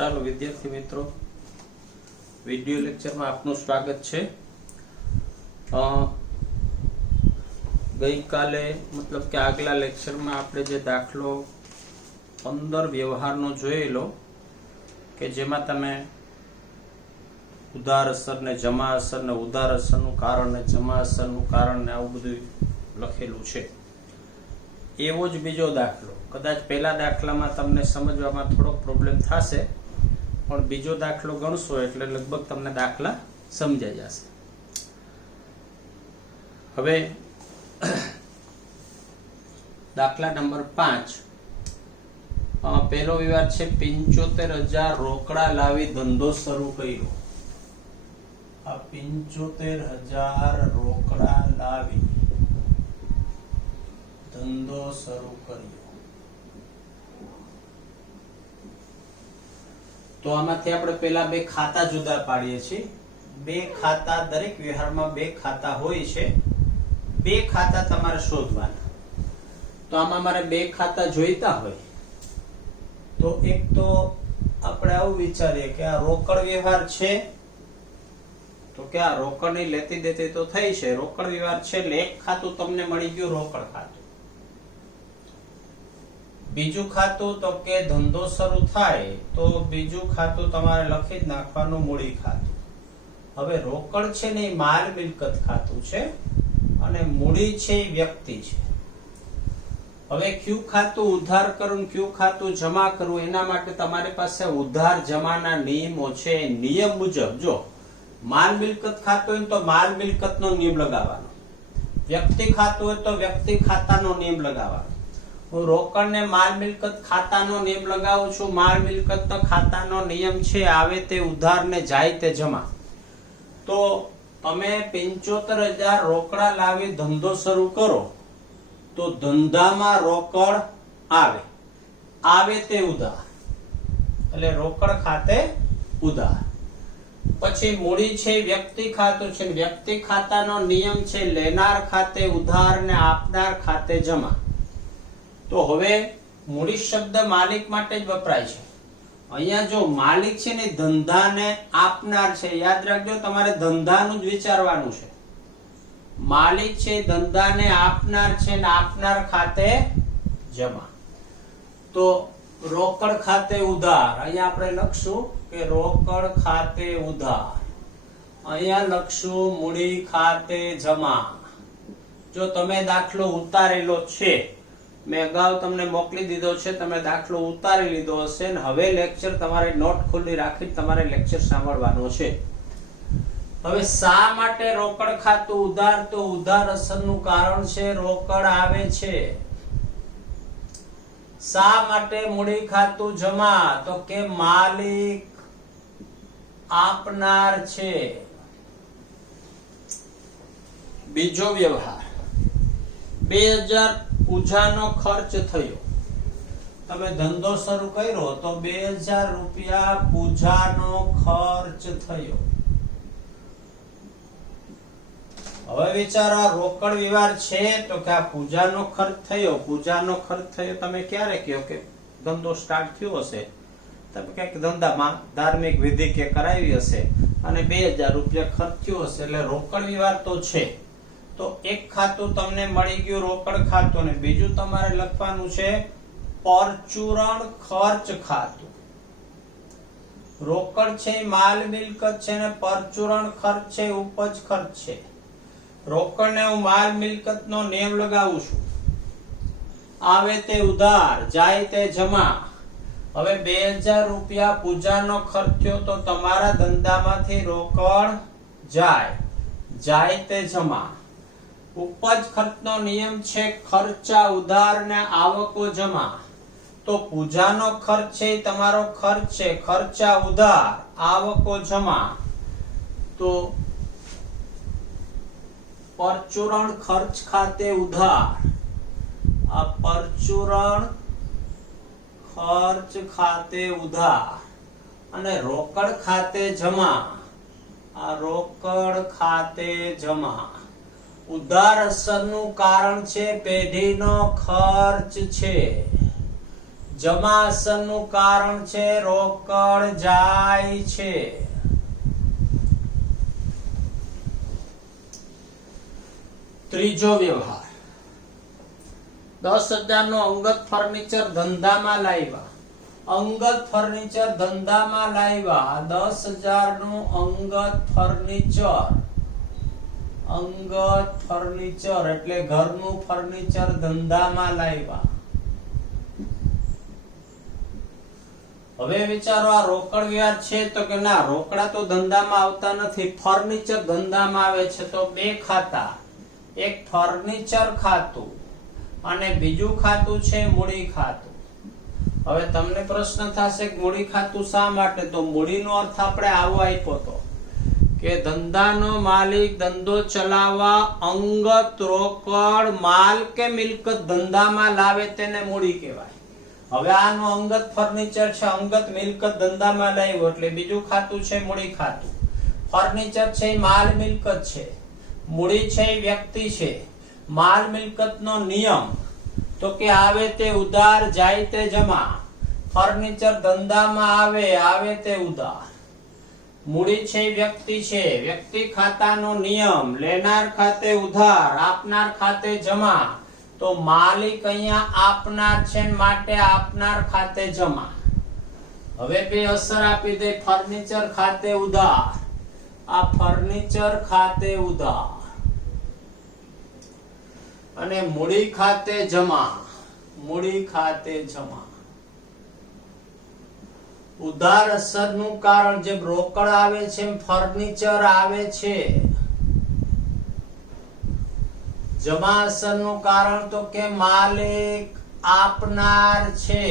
ચાલો વિદ્યાર્થી મિત્રો, વિડિયો લેક્ચરમાં આપનું સ્વાગત છે। ગઈકાલે મતલબ કે આગલા લેક્ચરમાં આપણે જે દાખલો 15 વ્યવહારનો જોયેલો કે જેમાં તમે ઉધાર અસર ને જમા અસર ને ઉધાર અસરનું કારણ ને જમા અસરનું કારણ ને આવું બધું લખેલું છે। એવો જ બીજો દાખલો, કદાચ પહેલા દાખલામાં તમને સમજવામાં થોડો પ્રોબ્લેમ થશે, પણ બીજો દાખલો ગણશો એટલે લગભગ તમને દાખલા સમજાઈ જશે। હવે દાખલા નંબર 5, પહેલો વ્યવહાર છે 75,000 રોકડા લાવી ધંધો શરૂ કર્યો। આ 75,000 રોકડા લાવી ધંધો શરૂ કર્યો। તો આમાંથી આપણે પહેલા બે ખાતા જુદા પાડીએ છીએ। બે ખાતા, દરેક વ્યવહારમાં બે ખાતા હોય છે। બે ખાતા તમારે શોધવાના। તો આમાં મારે બે ખાતા જોઈતા હોય તો એક તો આપણે આવું વિચારીએ કે આ રોકડ વ્યવહાર છે, તો કે આ રોકડની લેતી દેતી તો થઈ છે, રોકડ વ્યવહાર છે એટલે એક ખાતું તમને મળી ગયું, રોકડ ખાતું। બીજું ખાતું તો કે ધંધો શરૂ થાય તો બીજું ખાતું તમારે લખી જ નાખવાનું, મૂડી ખાતું। હવે રોકડ છે ને એ માલ મિલકત ખાતું છે અને મૂડી છે એ વ્યક્તિ છે। હવે ક્યુ ખાતું ઉધાર કરવું, ક્યુ ખાતું જમા કરવું, એના માટે તમારી પાસે ઉધાર જમાના નિયમો છે। નિયમ મુજબ જો માલ મિલકત ખાતું હોય તો માલ મિલકતનો નિયમ લગાવવાનો, વ્યક્તિ ખાતું હોય તો વ્યક્તિ ખાતાનો નિયમ લગાવવાનો। હું રોકડ ને માલ મિલકત ખાતાનો નિયમ લગાવું છું। માલ મિલકતનો ખાતાનો નિયમ છે આવે તે ઉધાર ને જાય તે જમા। તો તમે 75,000 રોકડા લાવી ધંધો શરૂ કરો તો ધંધામાં રોકડ આવે, આવે તે ઉધાર, એટલે રોકડ ખાતે ઉધાર। પછી મૂડી છે વ્યક્તિ ખાતું છે, વ્યક્તિ ખાતાનો નિયમ છે લેનાર ખાતે ઉધાર ને આપનાર ખાતે જમા। તો હવે મૂડી શબ્દ માલિક માટે જ વપરાય છે। અહીંયા જો માલિક છે ને ધંધાને આપનાર છે, યાદ રાખજો, તમારે ધંધાનું જ વિચારવાનું છે। માલિક છે ધંધાને આપનાર છે ને આપનાર ખાતે જમા। તો રોકડ ખાતે ઉધાર, અહીંયા આપણે લખશું કે રોકડ ખાતે ઉધાર, અહીંયા લખશું મૂડી ખાતે જમા। જો તમે દાખલો ઉતારેલો છે, મેં અગાઉ તમને મોકલી દીધો છે, તમે દાખલો ઉતારી લીધો હશે ને હવે લેક્ચર તમારે નોટ ખુલ્લી રાખી તમારે લેક્ચર સાંભળવાનો છે। હવે શા માટે રોકડ ખાતું ઉધાર? તો ઉધાર અસરનું કારણ છે રોકડ આવે છે। શા માટે મૂડી ખાતું જમા? તો કે માલિક આપનાર છે। બીજો વ્યવહાર 2,000 પૂજાનો ખર્ચ થયો। તમે ધંધો શરૂ કર્યો તો 2,000 રૂપિયા પૂજાનો ખર્ચ થયો। હવે વિચારો રોકડ વ્યવહાર છે તો કે આ પૂજાનો ખર્ચ થયો, પૂજાનો ખર્ચ થયો તમે ક્યારે કહો કે ધંધો સ્ટાર્ટ થયો હશે, તમે કઈક ધંધામાં ધાર્મિક વિધિ કે કરાવી હશે અને 2,000 રૂપિયા ખર્ચ થયો હશે, એટલે રોકડ વ્યવહાર તો છે। તો એક ખાતું તમને મળી ગયું રોકડ ખાતું, અને બીજું તમારે લખવાનું છે પરચુરણ ખર્ચ ખાતું। રોકડ છે માલ મિલકત છે ને પરચુરણ ખર્ચ છે ઉપજ ખર્ચ છે। રોકડ ને હું માલ મિલકત નો નિયમ લગાવું છું, આવે તે ઉધાર જાય તે જમા। હવે 2,000 રૂપિયા પૂજાનો ખર્ચ થયો તો તમારા ધંધામાંથી રોકડ જાય, જાય તે જમા। ઉપજ ખર્ચનો નિયમ છે ખર્ચા ઉધાર ને આવકો જમા। તો પૂજાનો ખર્ચ છે તમારો ખર્ચ છે, ખર્ચા ઉધાર આવકો જમા। તો પરચુરણ ખર્ચ ખાતે ઉધાર, આ પરચુરણ ખર્ચ ખાતે ઉધાર, અને રોકડ ખાતે જમા, આ રોકડ ખાતે જમા। ઉધાર અસરનું કારણ છે પેઢીનો ખર્ચ છે, જમાસનનું કારણ છે રોકડ જાય છે. ત્રીજો વ્યવહાર, 10,000 નું અંગત ફર્નિચર ધંધામાં લાવ્યા. અંગત ફર્નિચર ધંધામાં લાવ્યા. 10,000 નું અંગત ફર્નિચર એટલે ઘરનું ફર્નિચર ધંધામાં લાવ્યા. હવે વિચારો, આ રોકડ વ્યવહાર છે તો કે ના, રોકડા તો ધંધામાં આવતા નથી, ફર્નિચર ધંધામાં આવે છે. તો બે ખાતા, એક ફર્નિચર ખાતું અને બીજું ખાતું છે મૂડી ખાતું. હવે તમને પ્રશ્ન થશે કે મૂડી ખાતું શા માટે? તો મૂડીનો અર્થ આપણે આવો આપ્યો હતો કે ધંધાનો માલિક ધંધો ચલાવવા અંગત રોકડ માલ કે મિલકત ધંધામાં લાવે તેને મૂડી કહેવાય. હવે આનું અંગત ફર્નિચર છે, અંગત મિલકત ધંધામાં લાવ્યો એટલે બીજું ખાતું છે મૂડી ખાતું. ફર્નિચર છે માલ મિલકત છે, મૂડી છે વ્યક્તિ છે. માલ મિલકતનો નિયમ તો કે આવે તે ઉધાર, જાય તે જમા. ફર્નિચર ધંધામાં આવે તે ઉધાર. મૂડી છે વ્યક્તિ છે, વ્યક્તિ ખાતાનો નિયમ, લેનાર ખાતે ઉધાર, આપનાર ખાતે જમા. તો માલિક અહીંયા આપનાર છે માટે આપનાર ખાતે જમા. હવે બે અસર આપી દે, ફર્નિચર ખાતે ઉધાર, આ ફર્નિચર ખાતે ઉધાર અને મૂડી ખાતે જમા, મૂડી ખાતે જમા. ઉધાર અસરનું કારણ જેમ રોકડ આવે છે એમ ફર્નિચર આવે છે. જમા અસરનું કારણ તો કે માલિક આપનાર છે.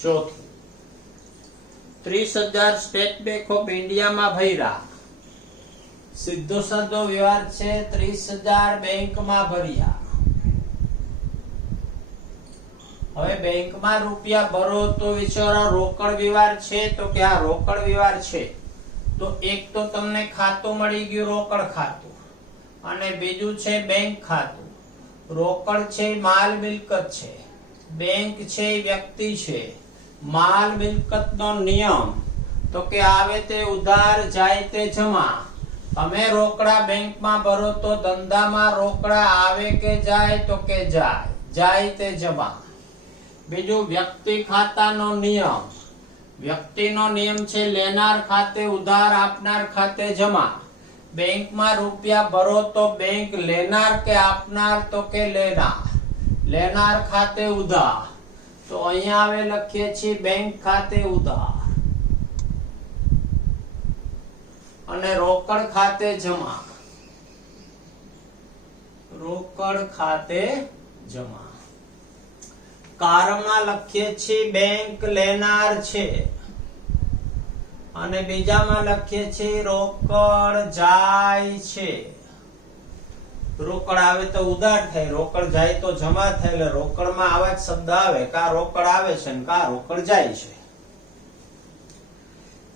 ચોથું, 30,000 સ્ટેટ બેંક ઓફ ઇન્ડિયામાં ભર્યા. સીધો સાધો વ્યવહાર છે, 30,000 બેંકમાં ભર્યા. હવે બેંકમાં રૂપિયા ભરો તો વિચારો રોકડ વ્યવહાર છે તો કે આ રોકડ વ્યવહાર છે. તો એક તો તમને ખાતું મળી ગયું, રોકડ ખાતું, અને બીજું છે બેંક ખાતું. રોકડ છે માલ મિલકત છે, બેંક છે વ્યક્તિ છે. માલ મિલકતનો નિયમ તો કે આવે તે ઉધાર, જાય તે જમા. તમે રોકડા બેંકમાં ભરો તો ધંધામાં રોકડા આવે કે જાય? તો કે જાય, જાય તે જમા. બીજું વ્યક્તિ ખાતાનો નિયમ, વ્યક્તિનો નિયમ છે લેનાર ખાતે ઉધાર, આપનાર ખાતે જમા. બેંકમાં રૂપિયા ભરો તો બેંક લેનાર કે આપનાર? તો કે લેનાર. લેનાર ખાતે ઉધાર, તો અહીંયા આવે લખીએ છીએ બેંક ખાતે ઉધાર. અને રોકડ ખાતે જમા, રોકડ ખાતે જમા. કારમાં લખીએ છીએ બેંક લેનાર છે અને બીજામાં લખીએ છીએ રોકડ જાય છે. રોકડ આવે તો ઉધાર થાય, રોકડ જાય તો જમા થાય. એટલે રોકડમાં આવા જ શબ્દ આવે, કા રોકડ આવે છે ને કા રોકડ જાય છે.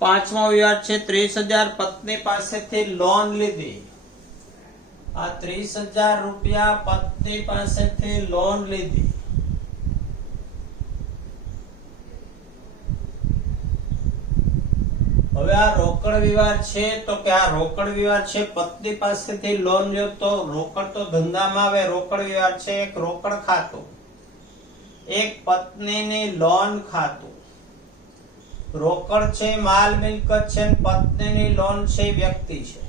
પાંચમો વ્યવહાર છે, 30,000 પત્ની પાસેથી લોન લીધી. આ 30,000 રૂપિયા પત્ની પાસેથી લોન લીધી. હવે આ રોકડ વ્યવહાર છે તો કે આ રોકડ વ્યવહાર છે, પત્ની પાસેથી લોન લ્યો તો રોકડ તો ધંધામાં આવે. રોકડ વ્યવહાર છે એક રોકડ ખાતું, એક પત્નીની લોન ખાતું. રોકડ છે માલ મિલકત છે, પત્નીની લોન છે વ્યક્તિ છે.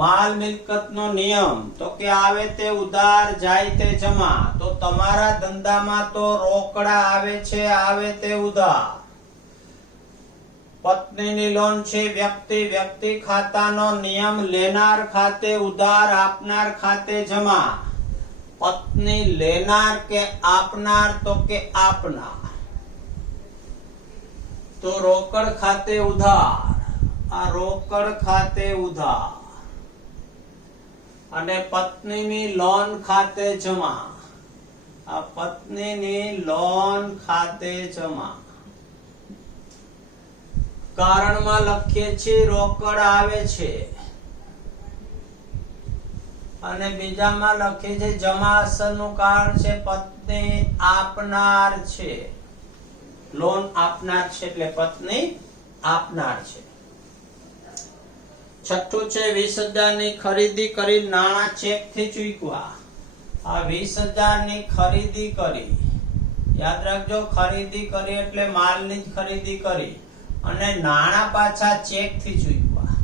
માલ મિલકતનો નિયમ તો કે આવે તે ઉધાર, જાય તે જમા. તો તમારા ધંધામાં તો રોકડા આવે છે, આવે તે ઉધાર. પત્નીની લોન છે વ્યક્તિ, વ્યક્તિ ખાતાનો નિયમ લેનાર ખાતે ઉધાર, આપનાર ખાતે જમા. પત્ની લેનાર કે આપનાર? તો કે આપનાર. તો રોકડ ખાતે ઉધાર, આ રોકડ ખાતે ઉધાર. અને પત્નીની લોન ખાતે જમા, આ પત્નીની લોન ખાતે જમા. કારણમાં લખીએ છીએ રોકડ આવે છે અને બીજામાં લખી છે જમા અસરનું કારણ છે પત્ની આપનાર છે, લોન આપનાર છે એટલે પત્ની આપનાર છે. છઠ્ઠું છે 20,000 ની ખરીદી કરી નાણાં ચેક થી ચૂકવા. આ 20,000 ની ખરીદી કરી, યાદ રાખજો ખરીદી કરી એટલે માલની જ ખરીદી કરી અને નાણાં પાછા ચેક થી ચૂકવા.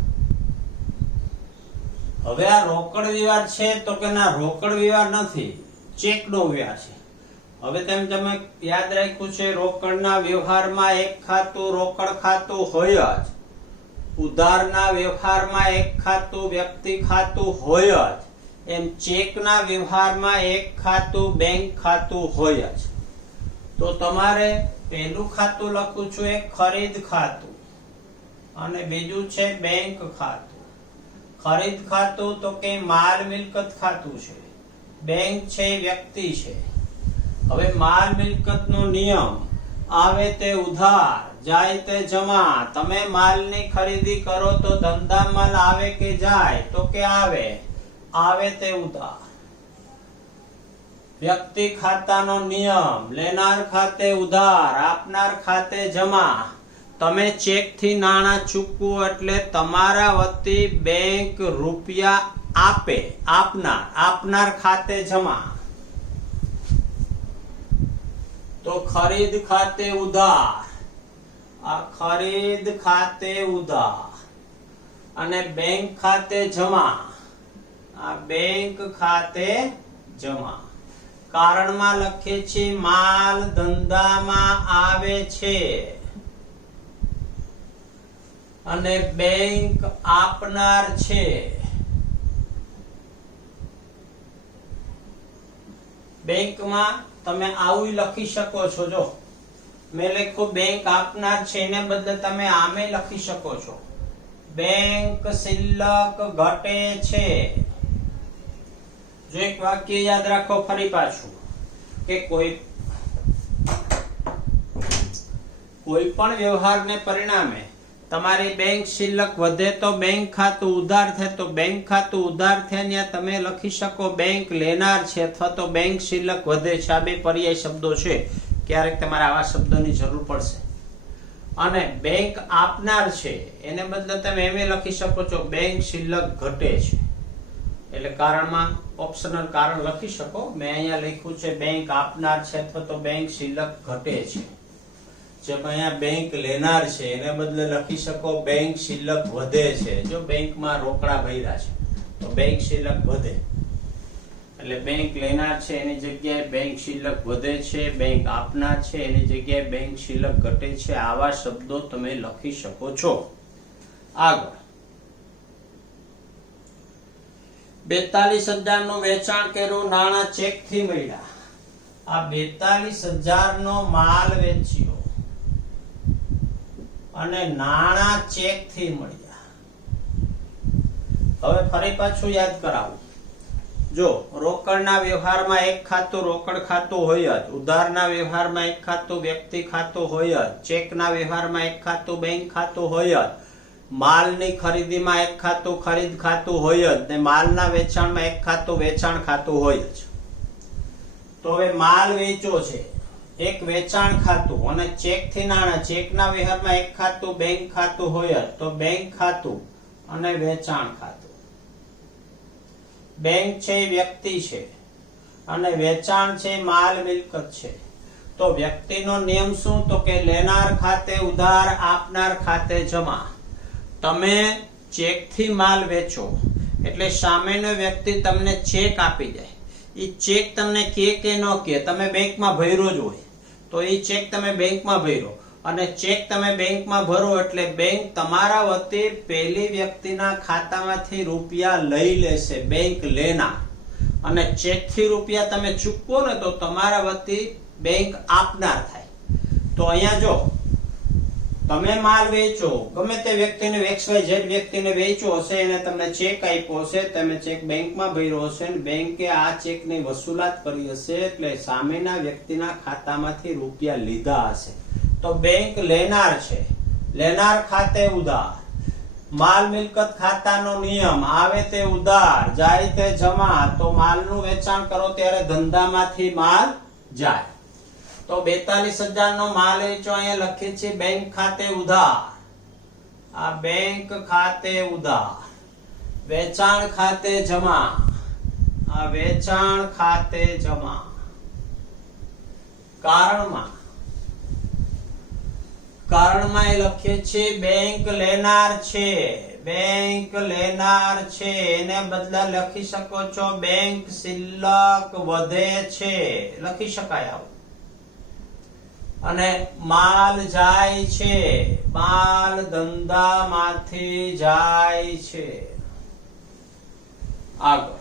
હવે આ રોકડ વ્યવહાર છે તો કે ના રોકડ વ્યવહાર નથી, ચેક નો વ્યવહાર છે. હવે તમે યાદ રાખ્યું છે રોકડના વ્યવહારમાં એક ખાતું રોકડ ખાતું હોય જ, ઉધારના વ્યવહારમાં એક ખાતું વ્યક્તિ ખાતું હોય જ, એમ ચેકના વ્યવહારમાં એક ખાતું બેંક ખાતું હોય જ. તો તમારે પહેલું ખાતું લખું છું એક ખરીદ ખાતું અને બીજું છે બેંક ખાતું. ખરીદ ખાતું તો કે માલ મિલકત ખાતું છે, બેંક છે વ્યક્તિ છે. હવે માલ મિલકત નો નિયમ આવે તે ઉધાર જાય તે જમા. તમે માલની ખરીદી કરો તો ધંધા માલ આવે કે જાય તો કે આવે, આવે તે ઉધાર. વ્યક્તિ ખાતાનો નિયમ લેનાર ખાતે ઉધાર આપનાર ખાતે જમા. તમે ચેક થી નાણાં ચૂકવો એટલે તમારા વતી બેંક રૂપિયા આપે, આપનાર, આપનાર ખાતે જમા. તો ખરીદ ખાતે ઉધાર, આ ખરીદ ખાતે ઉધાર અને બેંક ખાતે જમા, આ બેંક ખાતે જમા. કારણમાં લખીએ છીએ માલ ધંધામાં આવે છે અને બેંક આપનાર છે. બેંકમાં તમે આવું લખી શકો છો. જો મેં લખ્યું બેંક આપનાર છે એને બદલે તમે આમે લખી શકો છો બેંક શિલ્લક ઘટે છે. જો એક વાક્ય યાદ રાખો ફરી પાછું કે કોઈ પણ વ્યવહારને પરિણામે તમારી બેંક શિલ્લક વધે તો બેંક ખાતું ઉધાર થાય, તો બેંક ખાતું ઉધાર થાય ત્યાં તમે લખી શકો બેંક લેનાર છે અથવા તો બેંક શિલ્લક વધે છે. આ બે પર્યાય શબ્દો છે, ક્યારેક તમારે આવા શબ્દોની જરૂર પડશે. અને બેંક આપનાર છે એને બદલે તમે એમ લખી શકો છો બેંક શિલ્લક ઘટે છે. એટલે કારણમાં ઓપ્શનલ કારણ લખી શકો. મેં અહીંયા લખ્યું છે બેંક આપનાર છે અથવા તો બેંક શિલ્લક ઘટે છે. જેમ અહીંયા બેંક લેનાર છે એને બદલે લખી શકો બેંક શિલ્લક વધે છે. જો બેંકમાં રોકડા ભર્યા છે તો બેંક શિલ્લક વધે, એટલે બેંક લેનાર છે એની જગ્યાએ બેંક શિલ્લક વધે છે, બેંક આપનાર છે એની જગ્યાએ બેંક શિલ્લક ઘટે છે. આવા શબ્દો તમે લખી શકો છો. આગળ 42,000 નું વેચાણ કર્યું, નાણાં ચેક થી મળ્યા. આ 42,000 નો માલ વેચ્યો અને નાણાં ચેક થી મળ્યા. હવે ફરી પાછું યાદ કરાવું. જો રોકડના વ્યવહારમાં એક ખાતું રોકડ ખાતું હોય જ, ઉધારના વ્યવહારમાં એક ખાતું વ્યક્તિ ખાતું હોય જ, ચેકના વ્યવહારમાં એક ખાતું બેંક ખાતું હોય જ, માલની ખરીદીમાં એક ખાતું ખરીદ ખાતું હોય જ, ને માલના વેચાણમાં એક ખાતું વેચાણ ખાતું હોય જ. તો હવે માલ વેચો છે, એક વેચાણ ખાતું અને ચેક થી નાણાં, ચેકના વ્યવહારમાં એક ખાતું બેંક ખાતું હોય જ, તો બેંક ખાતું અને વેચાણ ખાતું. બેંક છે વ્યક્તિ છે અને વેચાણ છે માલ મિલકત છે. તો વ્યક્તિનો નિયમ શું? તો કે લેનાર ખાતે ઉધાર આપનાર ખાતે જમા. તમે ચેક થી માલ વેચો એટલે સામેનો વ્યક્તિ તમને ચેક આપી જાય. એ ચેક તમને કે ન કે, તમે બેંકમાં ભર્યો જ હોય તો એ ચેક તમે બેંકમાં ભર્યો અને ચેક તમે બેંકમાં ભરો એટલે બેંક તમારા વતી પેલી વ્યક્તિના ખાતામાંથી રૂપિયા લઈ લેશે, બેંક લેનાર. અને ચેક થી રૂપિયા તમે ચૂકવો ને તો તમારા વતી બેંક આપનાર થાય. તો અહીંયા જો તમે માલ વેચો, ગમે તે વ્યક્તિને XYZ વ્યક્તિને વેચો હશે, એને તમને ચેક આપ્યો હશે, તમે ચેક બેંકમાં ભર્યો હશે ને બેંકે આ ચેકની વસૂલાત કરી હશે એટલે સામેના વ્યક્તિના ખાતામાંથી રૂપિયા લીધા હશે. તો બેંક લેનાર છે, લેનાર ખાતે ઉધાર. માલ મિલકત ખાતાનો નિયમ આવે તે ઉધાર જાય તે જમા તો માલનું વેચાણ કરો ત્યારે ધંધામાંથી માલ જાય તો 42,000 નો માલ વેચો અહીંયા લખીએ છીએ બેંક ખાતે ઉધાર આ બેંક ખાતે ઉધાર વેચાણ ખાતે જમા આ વેચાણ ખાતે જમા કારણમાં એ લખીએ છીએ બેંક લેનાર છે એને બદલા લખી શકો છો બેંક શિલ્લક વધે છે લખી શકાય આવું અને માલ જાય છે માલ ધંધામાંથી જાય છે આગળ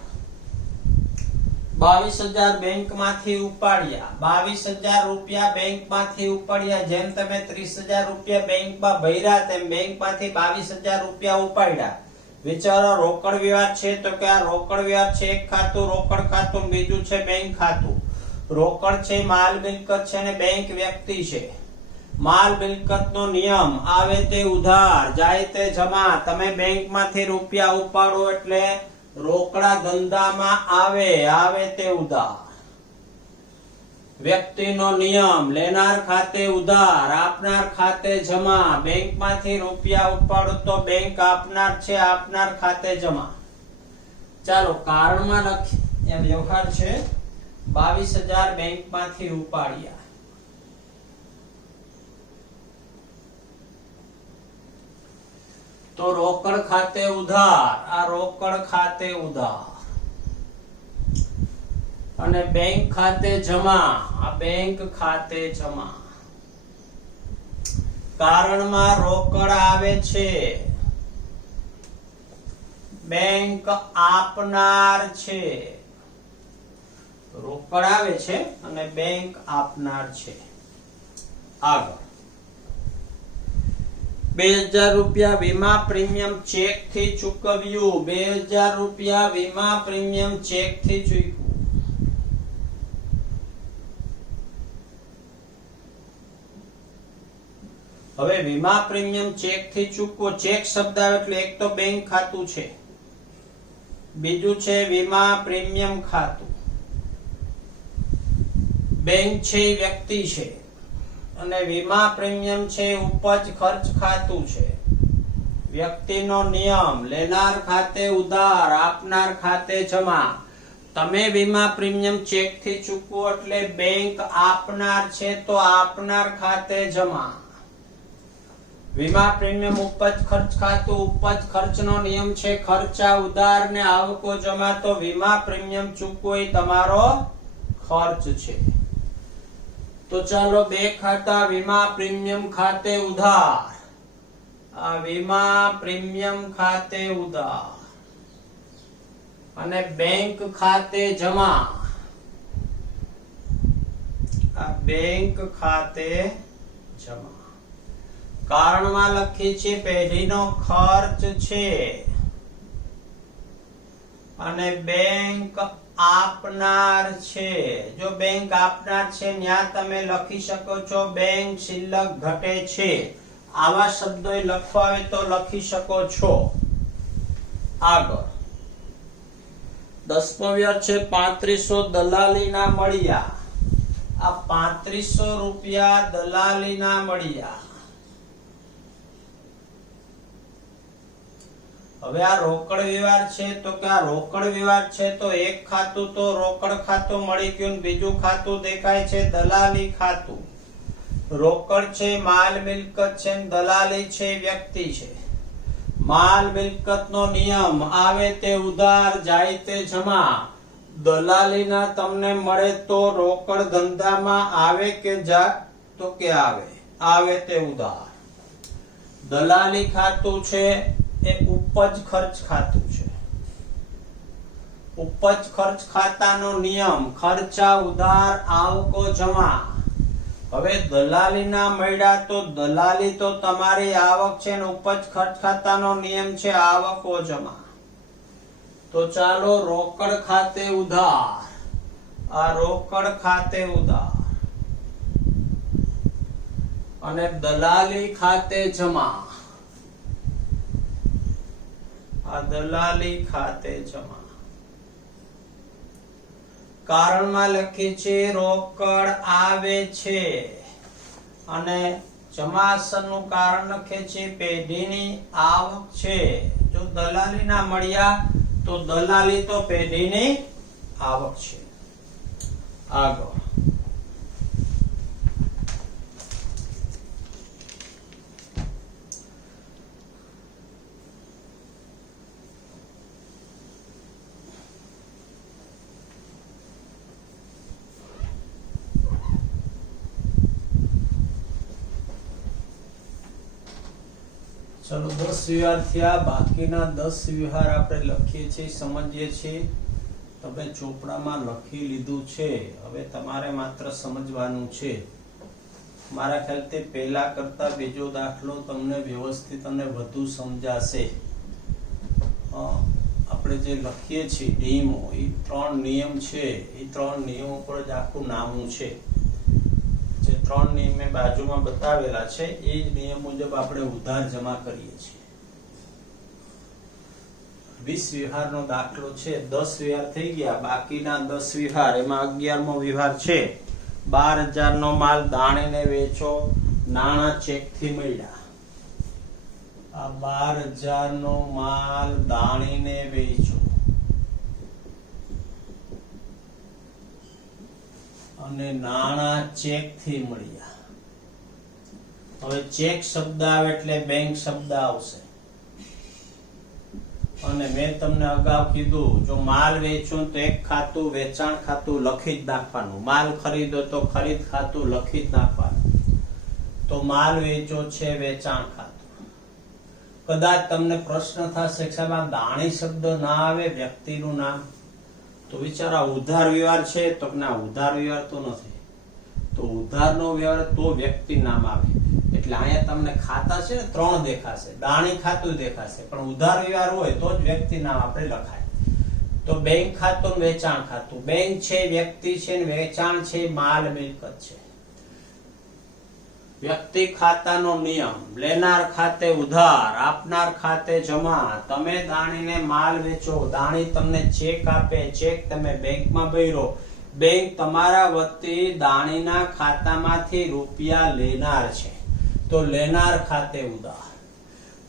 22,000 બેંક માંથી ઉપાડ્યા 22,000 રૂપિયા બેંક માંથી ઉપાડ્યા જેમ તમે 30,000 રૂપિયા બેંક માં ભર્યા તેમ બેંક માંથી 22,000 રૂપિયા ઉપાડ્યા વિચારો રોકડ વ્યવહાર છે તો કે આ રોકડ વ્યવહાર છે એક ખાતું રોકડ ખાતું બીજું છે બેંક ખાતું રોકડ છે માલ મિલકત છે અને બેંક વ્યક્તિ છે માલ મિલકત નો નિયમ આવે તે ઉધાર જાય તે જમા તમે બેંક માંથી રૂપિયા ઉપાડો એટલે રોકડા ધંધામાં આવે તે ઉધાર વ્યક્તિનો નિયમ લેનાર ખાતે ઉધાર આપનાર ખાતે જમા બેંક માંથી રૂપિયા ઉપાડો તો બેંક આપનાર છે આપનાર ખાતે જમા ચાલો કારણમાં લખી વ્યવહાર છે 22,000 બેંક માંથી ઉપાડ્યા તો રોકડ ખાતે ઉધાર આ રોકડ ખાતે ઉધાર અને બેંક ખાતે જમા આ બેંક ખાતે જમા કારણમાં રોકડ આવે છે બેંક આપનાર છે રોકડ આવે છે અને બેંક આપનાર છે આગળ 2,000 રૂપિયા વીમા પ્રીમિયમ ચેક થી ચૂકવ્યું 2,000 રૂપિયા વીમા પ્રીમિયમ ચેક થી ચૂકવ્યું હવે વીમા પ્રીમિયમ ચેક થી ચૂકવો ચેક શબ્દ આવે એટલે એક તો બેંક ખાતું છે બીજું છે વીમા પ્રીમિયમ ખાતું બેંક છે વ્યક્તિ છે અને વીમા પ્રીમિયમ છે ઉપજ ખર્ચ ખાતું છે વ્યક્તિનો નિયમ લેનાર ખાતે ઉધાર આપનાર ખાતે જમા તમે વીમા પ્રીમિયમ ચેક થી ચૂકવો એટલે બેંક આપનાર છે તો આપનાર ખાતે જમા વીમા પ્રીમિયમ ઉપજ ખર્ચ ખાતું ઉપજ ખર્ચનો નિયમ છે ખર્ચા ઉધાર ને આવકો જમા તો વીમા પ્રીમિયમ ચૂકવો એ તમારો ખર્ચ છે તો ચાલો બે ખાતા વીમા પ્રીમિયમ ખાતે ઉધાર આ વીમા પ્રીમિયમ ખાતે ઉધાર અને બેંક ખાતે જમા આ બેંક ખાતે જમા કારણમાં લખી છે પેઢીનો ખર્ચ છે અને બેંક આપનાર છે જો બેંક આપનાર છે ત્યાં તમે લખી શકો છો બેંક શિલ્લક ઘટે છે આવા શબ્દો લખવા હોય તો લખી શકો છો આગળ 10મો વ્યવહાર છે 3500 દલાલીના મળ્યા આ 3500 રૂપિયા દલાલીના મળ્યા હવે આ રોકડ વ્યવહાર છે તો કે આ રોકડ વ્યવહાર છે તો એક ખાતું તો રોકડ ખાતું મળી ગયું બીજું ખાતું દેખાય છે દલાલી ખાતું રોકડ છે માલ મિલકત છે દલાલી છે વ્યક્તિ છે માલ મિલકત નો નિયમ આવે તે ઉધાર જાય તે જમા દલાલીના તમને મળે તો રોકડ ધંધામાં આવે કે જાય તો કે આવે તે ઉધાર દલાલી ખાતું છે એ ઉપજ ખર્ચ ખાતું છે ઉપજ ખર્ચ ખાતાનો નિયમ ખર્ચા ઉધાર આવકો જમા હવે દલાલીના મળ્યા તો દલાલી તો તમારી આવક છે ને ઉપજ ખર્ચ ખાતાનો નિયમ છે આવકો જમા તો ચાલો રોકડ ખાતે ઉધાર આ રોકડ ખાતે ઉધાર અને દલાલી ખાતે જમા આ દલાલી ખાતે જમા. કારણમાં લખી છે રોકડ આવે છે અને જમાસનનું કારણ લખે છે પેઢીની આવક છે. જો દલાલી ના મળ્યા તો દલાલી તો પેઢીની આવક છે. આગળ ચલો 10 વ્યવહાર થયા. બાકીના 10 વ્યવહાર આપણે લખીએ છીએ, સમજીએ છીએ. તમે ચોપડામાં લખી લીધું છે, હવે તમારે માત્ર સમજવાનું છે. મારા ખ્યાલથી પહેલા કરતા બીજો દાખલો તમને વ્યવસ્થિત અને વધુ સમજાશે. આપણે જે લખીએ છીએ નિયમો, એ 3 નિયમ છે. એ 3 નિયમો પર જ આખું નામું છે. જે 3 નિયમ મેં બાજુમાં બતાવેલા છે એ જ નિયમ મુજબ આપણે ઉધાર જમા કરીએ છીએ. 20 વ્યવહારનો દાખલો છે. 10 વ્યવહાર થઈ ગયા, બાકીના 10 વ્યવહાર. એમાં 11મો વ્યવહાર છે 12,000 નો માલ દાણીને વેચો, નાણાં ચેક થી મળ્યા. આ 12,000 નો માલ દાણીને વેચો અને નાણાં ચેક થી મળ્યા. હવે ચેક શબ્દ આવે એટલે બેંક શબ્દ આવશે. અને મેં તમને અગાઉ કીધું, જો માલ વેચો તો એક ખાતું વેચાણ ખાતું લખી જ નાખવાનું. માલ ખરીદો તો ખરીદ ખાતું લખી જ નાખવાનું. તો માલ વેચો છે વેચાણ ખાતું. કદાચ તમને પ્રશ્ન થશે કે સાહેબ આ દાણી શબ્દ ના આવે, વ્યક્તિનું નામ, તો વિચારા ઉધાર વ્યવહાર છે, તો ના ઉધાર વ્યવહાર તો નથી. તો ઉધારનો વ્યવહાર તો વ્યક્તિ નામ આવે. એટલે અહીંયા તમને ખાતા છે ને 3 દેખાશે, દાણી ખાતું દેખાશે, પણ ઉધાર વ્યવહાર હોય તો જ વ્યક્તિ નામ આપણે લખાય. તો બેંક ખાતું, વેચાણ ખાતું. બેંક છે વ્યક્તિ છે, વેચાણ છે માલ મિલકત છે. વ્યક્તિ ખાતાનો નિયમ, લેનાર ખાતે ઉધાર, આપનાર ખાતે જમા. તમે દાણીને માલ વેચો, દાણી તમને ચેક આપે, ચેક તમે બેંકમાં ભર્યો, બેંક તમારા વતી દાણીના ખાતામાંથી રૂપિયા લેનાર છે, તો લેનાર ખાતે ઉધાર.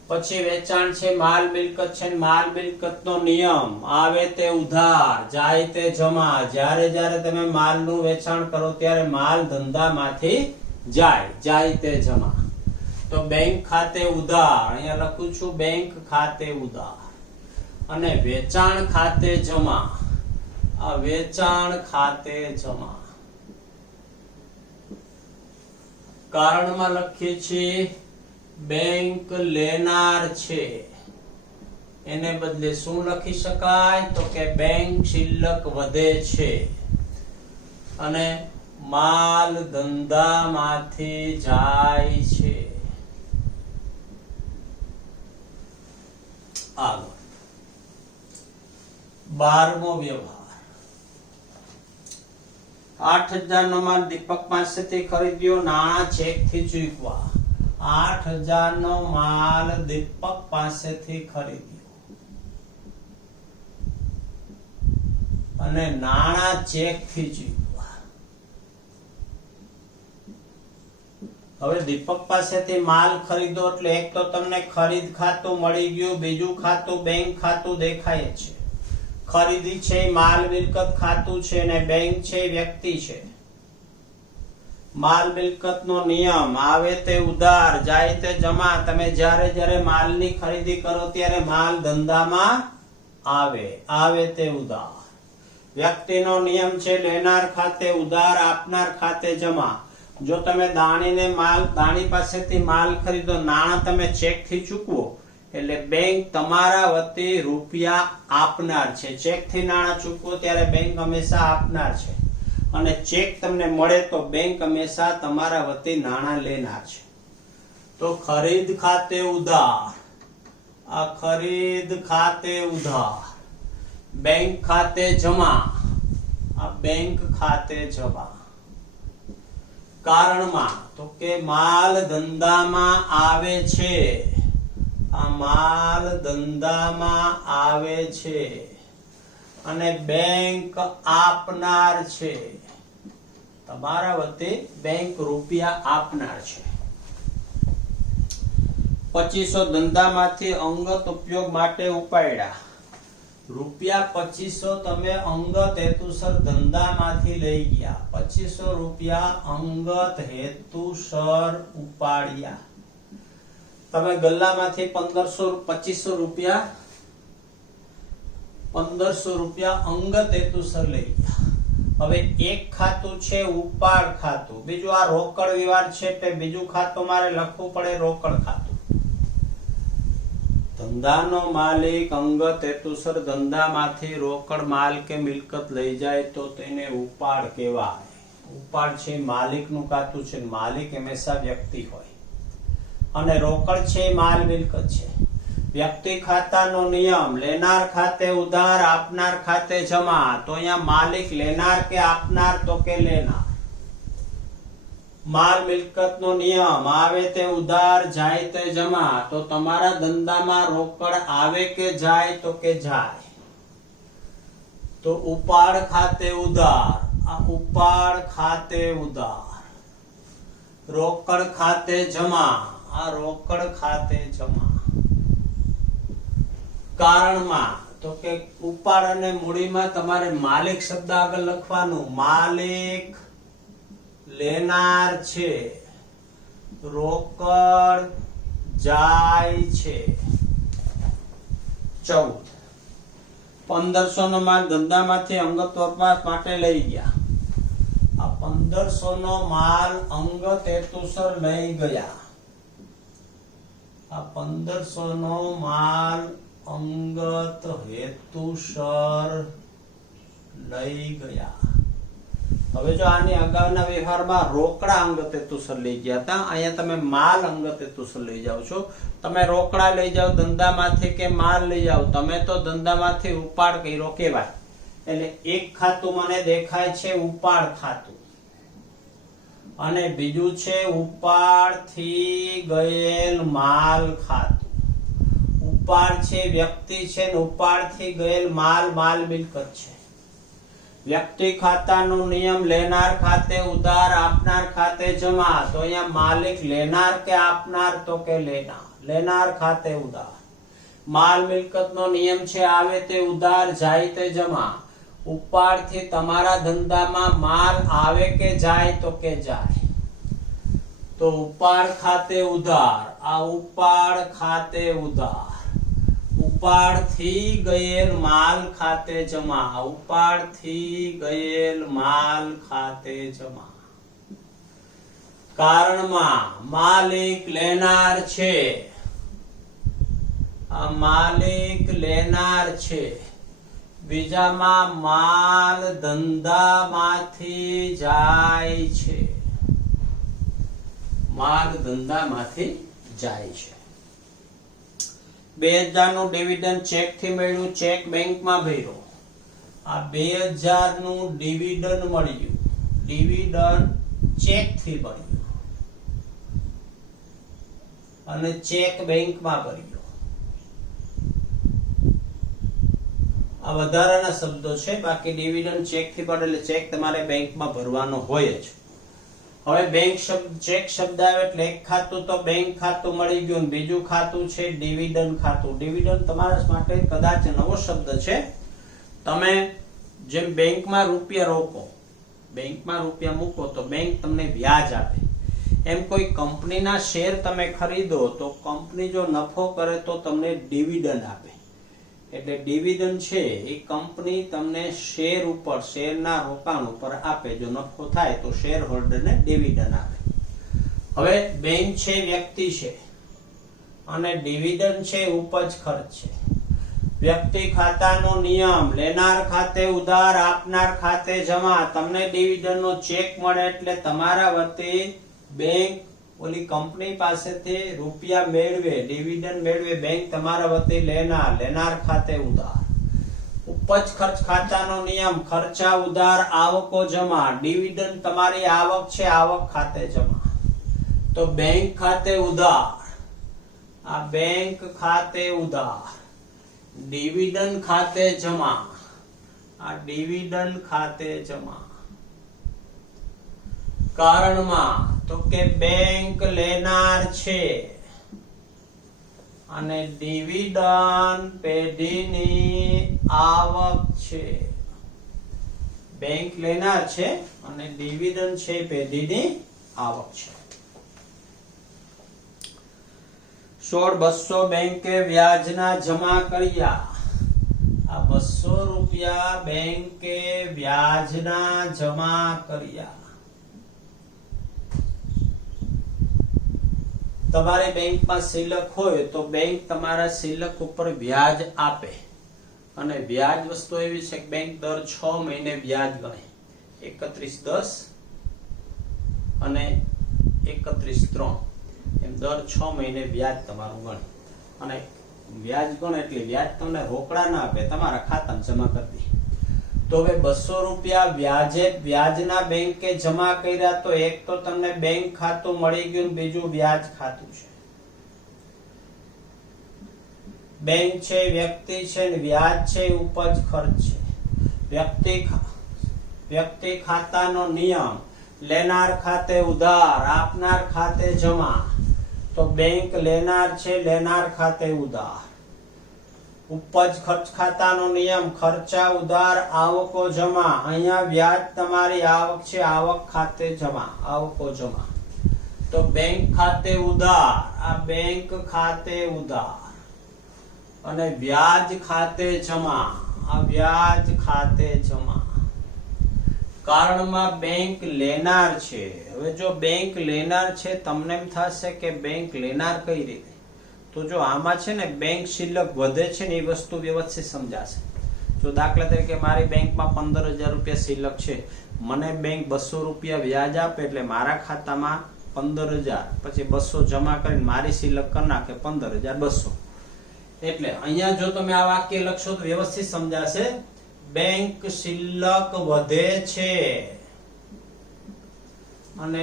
પછી વેચાણ છે માલ મિલકત છે, માલ મિલકતનો નિયમ, આવે તે ઉધાર, જાય તે જમા. જ્યારે જ્યારે તમે માલનું વેચાણ કરો ત્યારે માલ ધંધામાંથી જાય તે જમા. તો બેંક ખાતે ઉધાર, અહીંયા લખું છું બેંક ખાતે ઉધાર. અને વેચાણ ખાતે જમા, આ વેચાણ ખાતે જમા. કારણમાં લખીએ છીએ બેંક લેનાર છે, એને બદલે શું લખી શકાય? તો કે બેંક શિલ્લક વધે છે અને માલ ધંધામાંથી જાય છે. આગળ 12મો વ્યવહાર. 8,000 નો માલ દીપક પાસેથી ખરીદ્યો, નાણાં ચેક થી ચૂકવા. 8,000 નો માલ દીપક પાસેથી ખરીદ્યો અને નાણાં ચેક થી ચૂકવા. હવે દીપક પાસેથી માલ ખરીદો એટલે એક તો તમને ખરીદ ખાતું મળી ગયું, બીજું ખાતું બેંક ખાતું દેખાય છે. ખરીદી છે માલ મિલકત ખાતું છે અને બેંક છે વ્યક્તિ છે. માલ મિલકત નો નિયમ, આવે તે ઉધાર, જાય તે જમા. તમે જ્યારે જ્યારે માલની ખરીદી કરો ત્યારે માલ ધંધામાં આવે તે ઉધાર. વ્યક્તિનો નિયમ છે લેનાર ખાતે ઉધાર, આપનાર ખાતે જમા. જો તમે દાણી પાસેથી માલ ખરીદો, નાણાં તમે ચેક થી ચૂકવો એટલે બેંક તમારા વતી રૂપિયા આપનાર છે. ચેક થી નાણાં ચૂકવો ત્યારે બેંક હંમેશા આપનાર છે અને ચેક તમને મળે તો બેંક હંમેશા તમારા વતી નાણાં લેનાર છે. તો ખરીદ ખાતે ઉધાર, આ ખરીદ ખાતે ઉધાર. બેંક ખાતે જમા, આ બેંક ખાતે જમા. કારણમાં તો કે માલ ધંધામાં આવે છે આ માલ ધંધામાં આવે છે અને બેંક આપનાર છે. તમારા વતી બેંક રૂપિયા આપનાર છે. 2500 ધંધામાંથી અંગત ઉપયોગ માટે ઉપાડ્યા. રૂપિયા 2500 તમે અંગત હેતુસર ધંધામાંથી લઈ ગયા. 2500 રૂપિયા અંગત હેતુસર ઉપાડ્યા. તમે ગલ્લામાંથી 2500 રૂપિયા અંગત હેતુસર લઈ ગયા. હવે એક ખાતું છે ઉપાડ ખાતું, બીજું આ રોકડ વ્યવહાર છે એટલે બીજું ખાતું મારે લખવું પડે રોકડ ખાતું. ધંધાનો માલિક અંગત હેતુસર ધંધામાંથી રોકડ માલ કે મિલકત લઈ જાય તો તેને ઉપાડ કહેવાય. ઉપાડ છે માલિકનું ખાતું છે, માલિક હંમેશા વ્યક્તિ હોય, અને રોકડ છે માલ મિલકત છે. વ્યક્તિ ખાતાનો નિયમ લેનાર ખાતે ઉધાર, આપનાર ખાતે જમા. તો અહીંયા માલિક લેનાર કે આપનાર? તો કે લેનાર. માલ મિલકત નો નિયમ આવે તે ઉધાર, જાય તે જમા. તો તમારા ધંધામાં રોકડ આવે કે જાય? તો કે જાય. તો ઉપાડ ખાતે ઉધાર, આ ઉપાડ ખાતે ઉધાર. રોકડ ખાતે જમા, આ રોકડ ખાતે જમા. કારણમાં તો કે ઉપાડ અને મૂડીમાં તમારે માલિક શબ્દ આગળ લખવાનું. માલિક લેનાર છે, રોકડ જાય છે. 14 1500 નો માલ ધંધામાંથી અંગત વપરાશ માટે લઈ ગયા. આ 1500 નો માલ અંગત હેતુસર લઈ ગયા. આ 1500 નો માલ અંગત હેતુસર લઈ ગયા. હવે જો આની અગાઉના વ્યવહારમાં રોકડા અંગત હેતુસર લઈ ગયા હતા, અહીંયા તમે માલ અંગત હેતુસર લઈ જાઓ છો. તમે રોકડા લઈ જાઓ ધંધામાંથી કે માલ લઈ જાઓ, તમે તો ધંધામાંથી ઉપાડ કર્યો કહેવાય. એટલે એક ખાતું મને દેખાય છે ઉપાડ ખાતું, અને બીજું છે ઉપાડ થી ગયેલ માલ ખાતું. ઉપાડ છે વ્યક્તિ છે ને ઉપાડ થી ગયેલ માલ માલ મિલકત છે. વ્યક્તિ ખાતાનો નિયમ લેનાર ખાતે ઉધાર, આપનાર ખાતે જમા. તો અહીંયા માલિક લેનાર કે આપનાર? તો કે લેનાર. લેનાર ખાતે ઉધાર. માલ મિલકત નો નિયમ છે આવે તે ઉધાર, જાય તે જમા. ઉપાડ થી તમારા ધંધામાં માલ આવે કે જાય? તો કે જાય. તો ઉપાડ ખાતે ઉધાર, આ ઉપાડ ખાતે ઉધાર. ઉપાડ થી ગયેલ માલ ખાતે જમા. ઉપાડ થી ગયેલ માલ ખાતે જમા. કારણમાં માલિક લેનાર છે, આ માલિક લેનાર છે. બીજામાં માલ ધંધામાંથી જાય છે, માલ ધંધામાંથી જાય છે. 2000 નું ડિવિડન્ડ ચેક થી મળ્યું, ચેક બેંકમાં ભર્યો. આ 2000 નું ડિવિડન્ડ મળ્યું, ડિવિડન્ડ ચેક થી મળ્યું અને ચેક બેંકમાં ભર્યો. આ વધારાના શબ્દો છે, બાકી ડિવિડન્ડ ચેક થી મળે એટલે ચેક તમારે બેંકમાં ભરવાનો હોય જ. હવે બેંક શબ્દ ચેક શબ્દ આવે એટલે એક ખાતું તો બેંક ખાતું મળી ગયું, બીજું ખાતું છે ડિવિડન્ડ ખાતું. ડિવિડન્ડ તમારા માટે કદાચ નવો શબ્દ છે. તમે જેમ બેંકમાં રૂપિયા રોકો, બેંકમાં રૂપિયા મૂકો તો બેંક તમને વ્યાજ આપે. એમ કોઈ કંપનીના શેર તમે ખરીદો તો કંપની જો નફો કરે તો તમને ડિવિડન્ડ આપે. એટલે ડિવિડન્ડ છે એ કંપની તમને શેર ઉપર, શેરના રોકાણ ઉપર આપે. જો નફો થાય તો શેર હોલ્ડરને ડિવિડન્ડ આપે. હવે બેંક છે વ્યક્તિ છે અને ડિવિડન્ડ છે ઉપજ ખર્ચ છે. વ્યક્તિ ખાતાનો નિયમ લેનાર ખાતે ઉધાર, આપનાર ખાતે જમા. તમને ડિવિડન્ડ નો ચેક મળે એટલે તમારા વતી બેંક ઓલી કંપની પાસેથી રૂપિયા મેળવે, ડિવિડન્ડ મેળવે. બેંક તમારા વતી લેનાર, લેનાર ખાતે ઉધાર. ઉપજ ખર્ચ ખાતાનો નિયમ ખર્ચા ઉધાર, આવકો જમા. ડિવિડન્ડ તમારી આવક છે, આવક ખાતે જમા. તો બેંક ખાતે ઉધાર આ બેંક ખાતે ઉધાર, ડિવિડન્ડ ખાતે જમા, આ ડિવિડન્ડ ખાતે જમા. કારણમાં તો કે બેંક લેનાર છે અને ડિવિડન્ડ પેઢીની આવક છે. બેંક લેનાર છે અને ડિવિડન્ડ છે પેઢીની આવક છે. 16,200 બેંકે વ્યાજના જમા કર્યા. આ 200 રૂપિયા બેંકે વ્યાજના જમા કર્યા. તમારી બેંકમાં શિલ્લક હોય તો બેંક તમારા શિલ્લક ઉપર વ્યાજ આપે. અને વ્યાજ વસ્તુ એવી છે કે બેંક દર 6 મહિને વ્યાજ ગણે. 31/10 અને 31/3 એમ દર 6 મહિને વ્યાજ તમારું ગણે. અને વ્યાજ ગણે એટલે વ્યાજ તમને રોકડા ના આપે, તમારા ખાતામાં જમા કરી દે. તો હવે 200 રૂપિયા વ્યાજના બેંકે જમા કર્યા તો એક તો તમને બેંક ખાતું મળી ગયું, બીજું વ્યાજ ખાતું છે. બેંક છે, વ્યક્તિ છે, વ્યાજ છે, ઉપજ ખર્ચ છે. વ્યક્તિ ખાતાનો નિયમ, લેનાર ખાતે ઉધાર, આપનાર ખાતે જમા. તો બેંક લેનાર છે, લેનાર ખાતે ઉધાર. ઉપજ ખર્ચ ખાતાનો નિયમ, ખર્ચા ઉધાર, આવકો જમા. અહીંયા વ્યાજ તમારી આવક છે, આવક ખાતે જમા, આવકો જમા. તો બેંક ખાતે ઉધાર, આ બેંક ખાતે ઉધાર. અને વ્યાજ ખાતે જમા, આ વ્યાજ ખાતે જમા. કારણમાં બેંક લેનાર છે. હવે જો બેંક લેનાર છે, તમને એમ થશે કે બેંક લેનાર કઈ રીતે? તો જો આમાં છે ને બેંક શિલ્લક વધે છે ને એ વસ્તુ વ્યવસ્થિત સમજાશે. જો દાખલા તરીકે મારી બેંકમાં 15,000 રૂપિયા શિલ્લક છે, મને બેંક 200 રૂપિયા વ્યાજ આપે એટલે મારા ખાતામાં 15,000, પછી 200 જમા કરીને મારી શિલ્લક કરી નાખે 15,200. એટલે અહીંયા જો તમે આ વાક્ય લખશો તો વ્યવસ્થિત સમજાશે. બેંક શિલ્લક વધે છે અને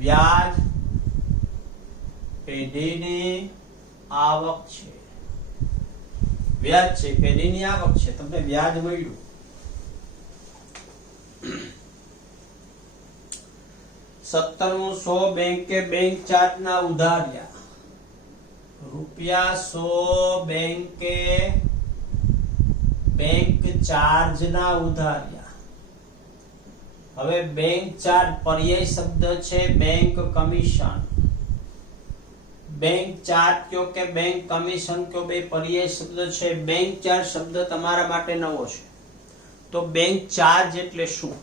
વ્યાજ પેઢીની આવક છે. વ્યાજ છે, પેઢીની આવક છે, તમને વ્યાજ મળ્યું. 17,100 બેંકે બેંક ચાર્જના ઉધાર્યા. ₹100 બેંકે બેંક ચાર્જના ઉધાર્યા. હવે બેંક ચાર્જ પર્યાય શબ્દ છે, બેંક કમિશન. બેંક ચાર્જ કયો કે બેંક કમિશન કયો, બે પર્યાય શબ્દ છે. બેંક ચાર્જ શબ્દ તમારા માટે નવો છે. તો બેંક ચાર્જ એટલે શું?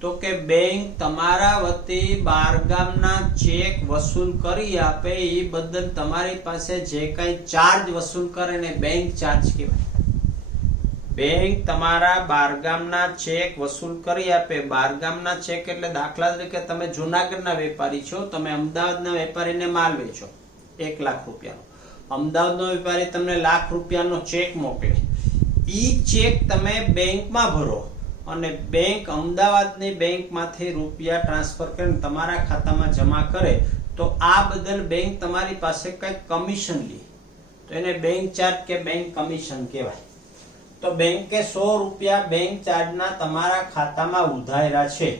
તો કે બેંક તમારા વતી બારગામના ચેક વસૂલ કરી આપે, એ બદલ તમારી પાસે જે કઈ ચાર્જ વસૂલ કરે ને બેંક ચાર્જ કહેવાય. બેંક તમારા બારગામના ચેક વસૂલ કરી આપે. બારગામના ચેક એટલે દાખલા તરીકે તમે જુનાગઢના વેપારી છો, તમે અમદાવાદના વેપારીને માલ વેચો 1 લાખ રૂપિયાનો. અમદાવાદનો વેપારી તમને ₹1,00,000 રૂપિયાનો ચેક મોકલે. ઈ ચેક તમે બેંકમાં ભરો અને બેંક અમદાવાદની બેંકમાંથી રૂપિયા ટ્રાન્સફર કરીને તમારા ખાતામાં જમા કરે. તો આ બદલ બેંક તમારી પાસે કઈ કમિશન લે, તો એને બેંક ચાર્જ કે બેંક કમિશન કહેવાય. તો બેંકે 100 રૂપિયા બેંક ચાર્જના તમારા ખાતામાં ઉધાર્યા છે.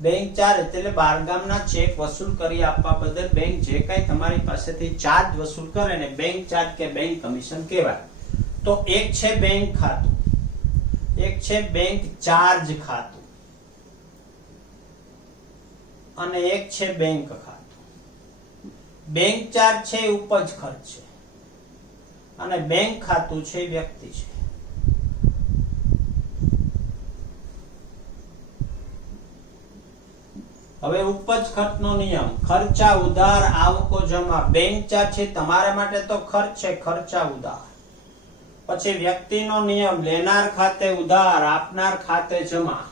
બેંક ચાર્જ એટલે બારગામના ચેક વસૂલ કરી આપવા બદલ બેંક જે કઈ તમારી પાસેથી ચાર્જ વસૂલ કરે ને બેંક ચાર્જ કે બેંક કમિશન કહેવાય. તો એક છે બેંક ખાતું, એક છે બેંક ચાર્જ ખાતું અને એક છે બેંક ખાતું. બેંક ચાર્જ છે ઉપજ ખર્ચ છે અને બેંક ખાતું છે વ્યક્તિ છે. હવે ઉપજ ખર્ચનો નિયમ, ખર્ચા ઉધાર, આવકો જમા. બેંક ચાર્જ છે તમારા માટે તો ખર્ચ છે, ખર્ચા ઉધાર. પછી વ્યક્તિનો નિયમ, લેનાર ખાતે ઉધાર, આપનાર ખાતે જમા.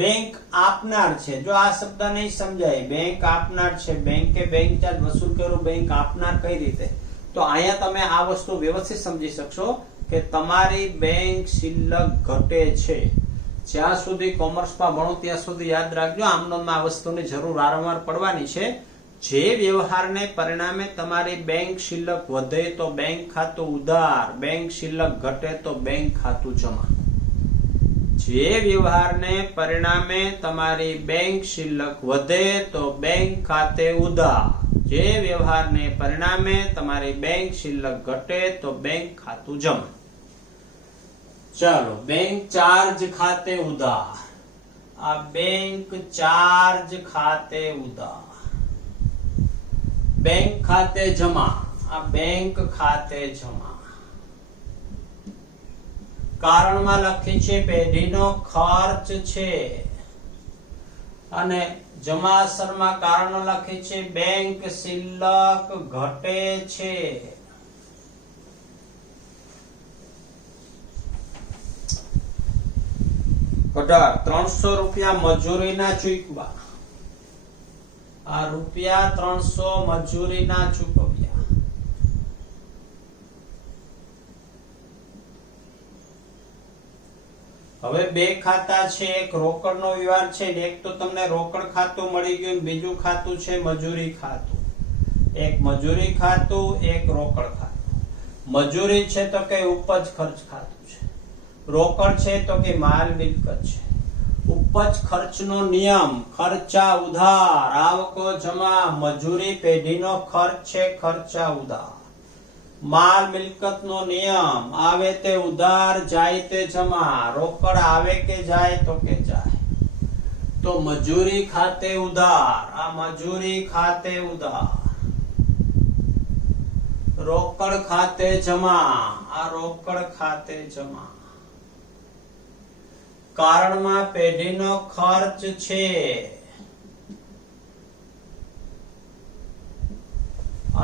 બેંક આપનાર છે. જો આ શબ્દ નહીં સમજાય, બેંક આપનાર છે, બેંકે બેંક ચાર્જ વસૂલ કર્યો, બેંક આપનાર કઈ રીતે? તો અહીંયા તમે આ વસ્તુ વ્યવસ્થિત સમજી શકશો કે તમારી બેંક શિલ્લક ઘટે છે. જ્યાં સુધી કોમર્સમાં ભણો ત્યાં સુધી યાદ રાખજો, આમનો આ વસ્તુની જરૂર વારંવાર પડવાની છે. જે વ્યવહારને પરિણામે તમારી બેંક શિલ્લક વધે તો બેંક ખાતું ઉધાર, બેંક શિલ્લક ઘટે તો બેંક ખાતું જમા. જે વ્યવહારને પરિણામે તમારી બેંક શિલ્લક વધે તો બેંક ખાતે ઉધાર, જે વ્યવહારને પરિણામે તમારી બેંક શિલ્લક ઘટે તો બેંક ખાતું જમા. ચાલો, બેંક ચાર્જ ખાતે ઉધાર. આ બેંક ચાર્જ ખાતે ઉધાર. બેંક ખાતે જમા. આ બેંક ખાતે જમા. કારણમાં લખી છે પેઢીનો ખર્ચ છે, અને જમાસરમાં કારણ લખી છે બેંક શિલ્લક ઘટે છે. 300 રૂપિયા મજૂરીના ચૂકવા. આ રૂપિયા 300 મજૂરીના ચૂકવ્યા. હવે બે ખાતા છે, એક રોકડનો વ્યવહાર છે ને એક તો તમને રોકડ ખાતું મળી ગયું, બીજું ખાતું છે મજૂરી ખાતું. એક મજૂરી ખાતું, એક રોકડ ખાતું. મજૂરી છે તો કે ઉપજ ખર્ચ ખાતું છે, રોકડ છે તો કે માલ મિલકત છે. ઉપજ ખર્ચનો નિયમ ખર્ચા ઉધાર, આવકો જમા. મજૂરી પેઢીનો ખર્ચ છે, ખર્ચા ઉધાર. માલ મિલકતનો નિયમ આવે તે ઉધાર, જાય તે જમા. રોકડ આવે કે જાય તો કે જાય. તો મજૂરી ખાતે ઉધાર. આ મજૂરી ખાતે ઉધાર. રોકડ ખાતે જમા. આ રોકડ ખાતે જમા. કારણમાં પેઢીનો ખર્ચ છે,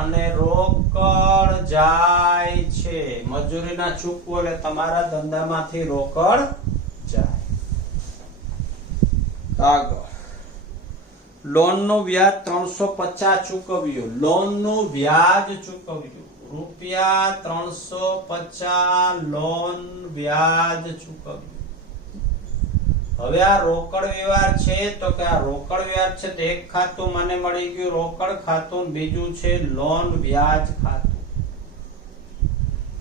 અને રોકડ જાય છે. મજૂરીના ચૂકવો એટલે તમારા ધંધામાંથી રોકડ જાય. આગળ, લોનનું વ્યાજ 350 ચૂકવ્યું. લોનનું વ્યાજ ચૂકવ્યું. રૂપિયા 350 લોન વ્યાજ ચૂકવ્યું. હવે આ રોકડ વ્યવહાર છે તો કે આ રોકડ વ્યવહાર છે તો એક ખાતું મને મળી ગયું રોકડ ખાતું, બીજું છે લોન વ્યાજ ખાતું.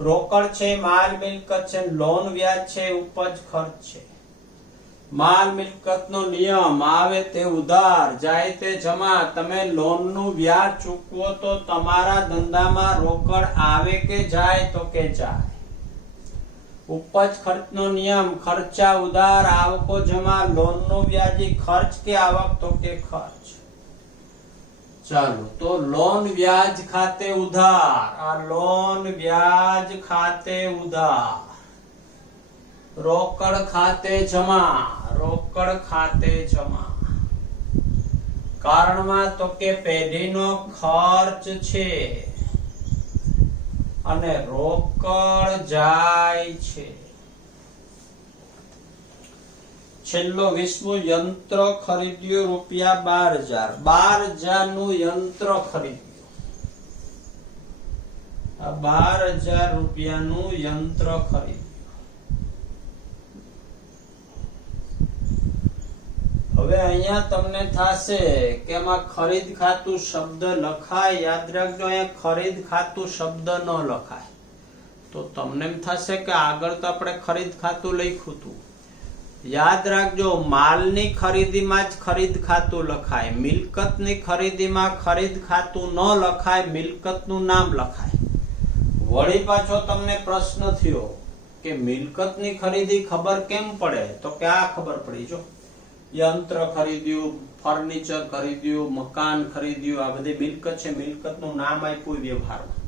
રોકડ છે માલ મિલકત છે, લોન વ્યાજ છે ઉપજ ખર્ચ છે. માલ મિલકતનો નિયમ આવે તે ઉધાર, જાય તે જમા. તમે લોનનું વ્યાજ ચૂકવો તો તમારા ધંધામાં રોકડ આવે કે જાય તો કે જાય. ઉપજ ખર્ચનો નિયમ ખર્ચા ઉધાર, આવકો જમા. લોનનો વ્યાજી ખર્ચ કે આવક તો કે ખર્ચ. ચાલો, તો લોન વ્યાજ ખાતે ઉધાર. આ લોન વ્યાજ ખાતે ઉધાર. રોકડ ખાતે જમા. રોકડ ખાતે જમા. કારણમાં તો કે પેઢીનો ખર્ચ છે, અને રોકડ જાય છે. છેલ્લો 20મું યંત્ર ખરીદ્યું રૂપિયા 12,000. 12,000 નું યંત્ર ખરીદ્યું. આ 12,000 રૂપિયાનું યંત્ર ખરીદ્યું. હવે અહીંયા તમને થશે કે એમાં ખરીદ ખાતું શબ્દ લખાય. યાદ રાખજો, અહીંયા ખરીદ ખાતું શબ્દ ન લખાય. તો તમને એમ થશે કે આગળ તો આપણે ખરીદ ખાતું લખ્યું હતું. યાદ રાખજો, માલની ખરીદીમાં જ ખરીદ ખાતું લખાય. મિલકતની ખરીદીમાં ખરીદ ખાતું ન લખાય, મિલકતનું નામ લખાય. વળી પાછો તમને પ્રશ્ન થયો કે મિલકતની ખરીદી ખબર કેમ પડે? તો કે આ ખબર પડી. જો, યંત્ર ખરીદ્યું, ફર્નિચર ખરીદ્યું, મકાન ખરીદ્યું, આ બધી મિલકત છે. મિલકતનું નામ આપ્યું વ્યવહારમાં.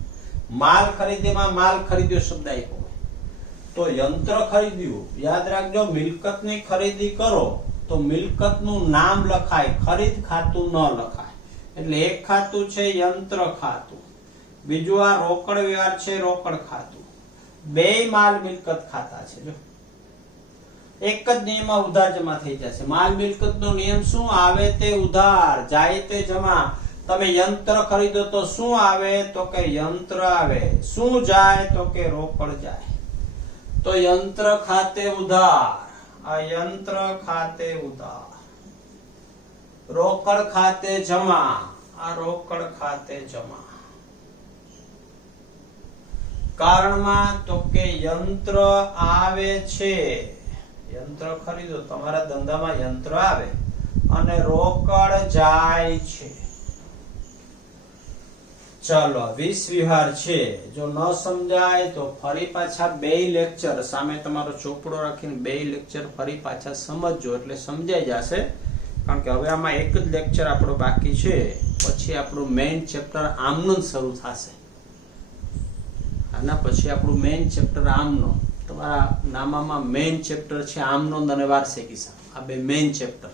માલ ખરીદીમાં માલ ખરીદ્યો શબ્દ આપ્યો. તો યંત્ર ખરીદ્યું, યાદ રાખજો, મિલકતની ખરીદી કરો તો મિલકતનું નામ લખાય, ખરીદ ખાતું ન લખાય. એટલે એક ખાતું છે યંત્ર ખાતું, બીજું આ રોકડ વ્યવહાર છે રોકડ ખાતું. બે માલ મિલકત ખાતા છે. જો, એક જ નિયમમાં ઉધાર જમા થઈ જશે. માલ મિલકતનો નિયમ શું આવે તે ઉધાર, જાય તે જમા. તમે યંત્ર ખરીદો તો શું આવે? તો કે યંત્ર આવે. શું જાય? તો કે રોકડ જાય. તો યંત્ર ખાતે ઉધાર. આ યંત્ર ખાતે ઉધાર. રોકડ ખાતે જમા. આ રોકડ ખાતે જમા. કારણમાં તો કે યંત્ર આવે છે, યંત્ર ખરીદો, તમારા ધંધામાં યંત્ર આવે અને રોકડ જાય છે. ચલો 20 વ્યવહાર છે. જો ન સમજાય તો ફરી પાછા 2 લેક્ચર સામે તમારો ચોપડો રાખીને 2 લેક્ચર ફરી પાછા સમજજો એટલે સમજાઈ જશે. કારણ કે હવે આમાં એક જ લેક્ચર આપણો બાકી છે, પછી આપણું મેઇન ચેપ્ટર આમનું શરૂ થશે. આના પછી આપણું મેઇન ચેપ્ટર આમનો, તમારા નામામાં મેઇન ચેપ્ટર છે આમનોંધ અને વાર્ષિક હિસાબ. આ બે મેઇન ચેપ્ટર.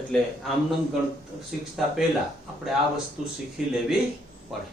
એટલે આમનોંધ શીખતા પહેલા આપણે આ વસ્તુ શીખી લેવી પડે.